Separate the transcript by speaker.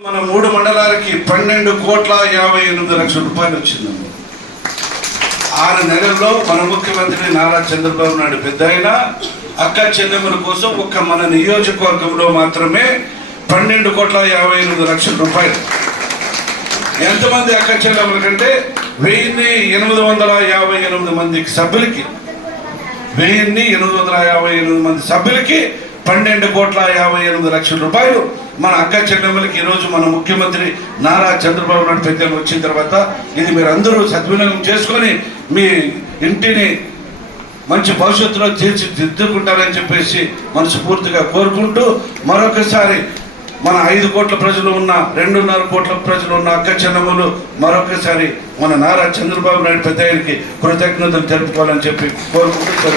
Speaker 1: మన మూడు మండలాలకి పన్నెండు కోట్ల యాభై ఎనిమిది లక్షల రూపాయలు వచ్చిందండి ఆరు నెలల్లో మన ముఖ్యమంత్రి నారా చంద్రబాబు నాయుడు పెద్ద అయినా అక్క చెల్లెమ్మల కోసం ఒక్క మన నియోజకవర్గంలో మాత్రమే పన్నెండు కోట్ల యాభై ఎనిమిది లక్షల రూపాయలు. ఎంతమంది అక్క చెల్లెమ్మల కంటే వెయ్యిన్ని ఎనిమిది వందల యాభై ఎనిమిది మంది సభ్యులకి వెయ్యిన్ని ఎనిమిది వందల యాభై ఎనిమిది మంది సభ్యులకి పన్నెండు కోట్ల యాభై ఎనిమిది లక్షల రూపాయలు మన అక్క చెల్లెమ్మలకి ఈరోజు మన ముఖ్యమంత్రి నారా చంద్రబాబు నాయుడు పెద్దలు వచ్చిన తర్వాత ఇది మీరు అందరూ సద్వినియోగం చేసుకొని మీ ఇంటిని మంచి భవిష్యత్తులో తీర్చిదిద్దుకుంటారని చెప్పేసి మనస్ఫూర్తిగా కోరుకుంటూ మరొకసారి మన ఐదు కోట్ల ప్రజలు ఉన్న రెండున్నర కోట్ల ప్రజలు ఉన్న అక్క చెన్నములు మరొకసారి మన నారా చంద్రబాబు నాయుడు పెద్ద కృతజ్ఞతలు జరుపుకోవాలని చెప్పి కోరుకుంటూ